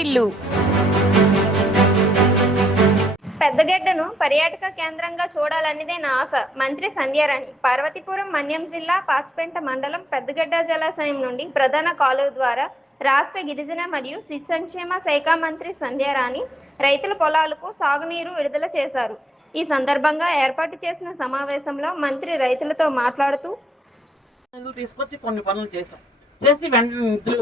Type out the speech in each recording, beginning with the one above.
వారిల్లు పెద్దగడ్డను పర్యాటక కేంద్రంగా చూడాలన్నదే నా ఆశ. మంత్రి సంధ్యారాణి పార్వతీపురం మన్యం జిల్లా పాచిపెంట మండలం పెద్దగడ్డ జలాశయం నుండి ప్రధాన కాలువ ద్వారా రాష్ట్ర గిరిజన మరియు శిశు సంక్షేమ శాఖ మంత్రి సంధ్యారాణి రైతుల పొలాలకు సాగునీరు విడుదల చేశారు. ఈ సందర్భంగా ఏర్పాటు చేసిన సమావేశంలో మంత్రి రైతులతో మాట్లాడుతూ తీసుకొచ్చి కొన్ని పనులు చేసాం చేసి వెంటనే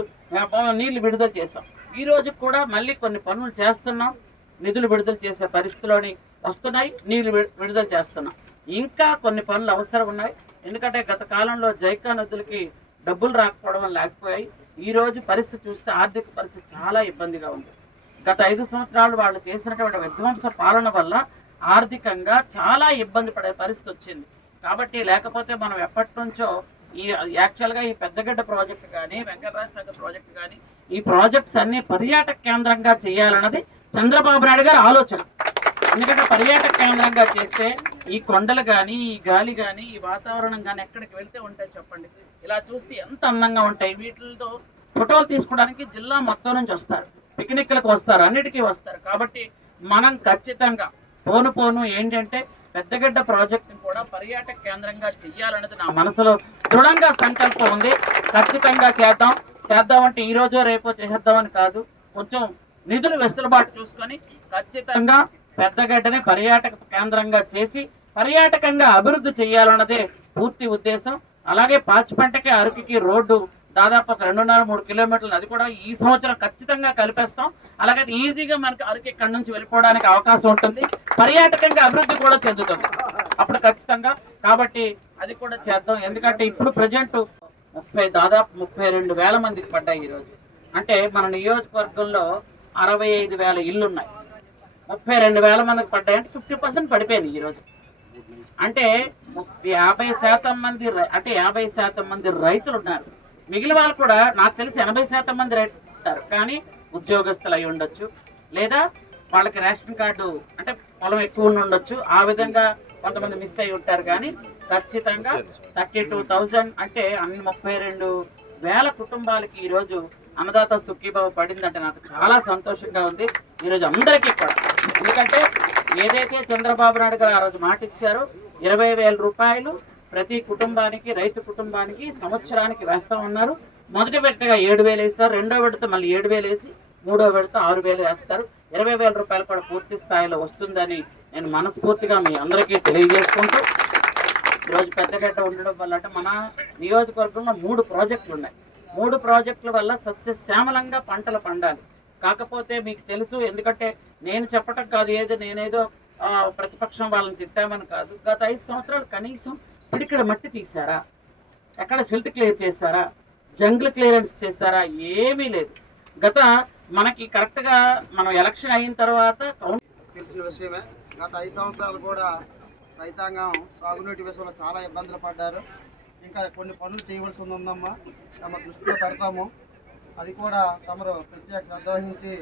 నీళ్ళు విడుదల చేసాం ఈరోజు కూడా మళ్ళీ కొన్ని పనులు చేస్తున్నాం. నిధులు విడుదల చేసే పరిస్థితిలోని వస్తున్నాయి. నీళ్ళు విడుదల చేస్తున్నాం. ఇంకా కొన్ని పనులు అవసరం ఉన్నాయి. ఎందుకంటే గత కాలంలో జైకా నదులకి డబ్బులు రాకపోవడం వల్ల లేకపోయాయి ఈ రోజు పరిస్థితి చూస్తే ఆర్థిక పరిస్థితి చాలా ఇబ్బందిగా ఉంది. గత ఐదు సంవత్సరాలు వాళ్ళు చేసినటువంటి విధ్వంస పాలన వల్ల ఆర్థికంగా చాలా ఇబ్బంది పడే పరిస్థితి వచ్చింది. కాబట్టి లేకపోతే మనం ఎప్పటి నుంచో ఈ యాక్చువల్గా ఈ పెద్దగడ్డ ప్రాజెక్ట్ కానీ వెంకటరాజ ప్రాజెక్ట్ కానీ ఈ ప్రాజెక్ట్స్ అన్ని పర్యాటక కేంద్రంగా చేయాలన్నది చంద్రబాబు నాయుడు గారి ఆలోచన. ఎందుకంటే పర్యాటక కేంద్రంగా చేస్తే ఈ కొండలు కానీ ఈ గాలి కానీ ఈ వాతావరణం కానీ ఎక్కడికి వెళ్తే ఉంటాయి చెప్పండి. ఇలా చూస్తే ఎంత అందంగా ఉంటాయి. వీటితో ఫోటోలు తీసుకోవడానికి జిల్లా మొత్తం నుంచి వస్తారు. పిక్నిక్లకు వస్తారు. అన్నిటికీ వస్తారు. కాబట్టి మనం ఖచ్చితంగా పోను పోను ఏంటంటే పెద్దగడ్డ ప్రాజెక్టుని కూడా పర్యాటక కేంద్రంగా చెయ్యాలన్నది నా మనసులో దృఢంగా సంకల్పం ఉంది. ఖచ్చితంగా చేద్దాం. చేద్దామంటే ఈ రోజో రేపో చేసేద్దామని కాదు. కొంచెం నిధులు వెసులుబాటు చూసుకొని ఖచ్చితంగా పెద్దగడ్డని పర్యాటక కేంద్రంగా చేసి పర్యాటకంగా అభివృద్ధి చేయాలన్నదే పూర్తి ఉద్దేశం. అలాగే పాచిపంటకి అరకుకి రోడ్డు దాదాపు ఒక రెండున్నర మూడు కిలోమీటర్లు. అది కూడా ఈ సంవత్సరం ఖచ్చితంగా కలిపేస్తాం. అలాగే ఈజీగా మనకి అరకు ఇక్కడ నుంచి వెళ్ళిపోవడానికి అవకాశం ఉంటుంది. పర్యాటకంగా అభివృద్ధి కూడా చెందుతుంది. అప్పుడు ఖచ్చితంగా. కాబట్టి అది కూడా చేద్దాం. ఎందుకంటే ఇప్పుడు ప్రజెంట్ ముప్పై దాదాపు ముప్పై రెండు వేల మందికి పడ్డాయి ఈరోజు అంటే మన నియోజకవర్గంలో అరవై ఐదు వేల ఇల్లున్నాయి ఉన్నాయి. ముప్పై రెండు వేల మందికి పడ్డాయి అంటే ఫిఫ్టీ పర్సెంట్ పడిపోయింది ఈరోజు అంటే యాభై శాతం మంది అంటే యాభై శాతం మంది రైతులు ఉన్నారు. మిగిలిన వాళ్ళు కూడా నాకు తెలిసి ఎనభై శాతం మంది రైతులు ఉంటారు. కానీ ఉద్యోగస్తులు అయి ఉండొచ్చు. లేదా వాళ్ళకి రేషన్ కార్డు అంటే పొలం ఎక్కువ ఉండొచ్చు. ఆ విధంగా కొంతమంది మిస్ అయి ఉంటారు. కానీ ఖచ్చితంగా థర్టీ టూ థౌజండ్ అంటే అన్ని ముప్పై రెండు వేల కుటుంబాలకి ఈరోజు అన్నదాత సుఖీబాబు పడిందంటే నాకు చాలా సంతోషంగా ఉంది. ఈరోజు అందరికీ కూడా. ఎందుకంటే ఏదైతే చంద్రబాబు నాయుడు గారు ఆ రోజు మాట ఇచ్చారో ఇరవై వేల రూపాయలు ప్రతి కుటుంబానికి రైతు కుటుంబానికి సంవత్సరానికి వేస్తూ ఉన్నారు. మొదటి విడతగా ఏడు వేలు వేస్తారు రెండో విడత మళ్ళీ ఏడు వేలు వేసి మూడో విడత ఆరు వేలు వేస్తారు. ఇరవై వేల రూపాయలు కూడా పూర్తి స్థాయిలో వస్తుందని నేను మనస్ఫూర్తిగా మీ అందరికీ తెలియజేసుకుంటూ ఈరోజు పెద్దగడ్డ ఉండడం వల్ల అంటే మన నియోజకవర్గంలో మూడు ప్రాజెక్టులు ఉన్నాయి. మూడు ప్రాజెక్టుల వల్ల సస్యశ్యామలంగా పంటలు పండాలి. కాకపోతే మీకు తెలుసు ఎందుకంటే నేను చెప్పటం కాదు ఏదో నేనేదో ప్రతిపక్షం వాళ్ళని తిట్టామని కాదు. గత ఐదు సంవత్సరాలు కనీసం పిడికిడ మట్టి తీశారా? ఎక్కడ సిల్ట్ క్లియర్ చేశారా? జంగ్ల్ క్లియరెన్స్ చేశారా? ఏమీ లేదు. గత మనకి కరెక్ట్గా మనం ఎలక్షన్ అయిన తర్వాత తెలిసిన విషయమే. గత ఐదు సంవత్సరాలు కూడా రైతాంగం సాగునీటి విషయంలో చాలా ఇబ్బందులు పడ్డారు. ఇంకా కొన్ని పనులు చేయవలసి ఉందమ్మా. తమ దృష్టిలో పెడతాము. అది కూడా తమరు ప్రత్యేక శ్రద్ధ వహించి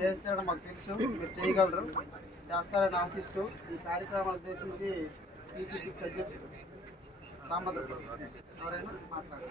చేస్తారని మాకు తెలుసు. మీరు చేయగలరు. చేస్తారని ఆశిస్తూ ఈ కార్యక్రమాలు ఉద్దేశించి పీసీసీ అధ్యక్షుడు రామభద్ర ఎవరైనా మాట్లాడారు.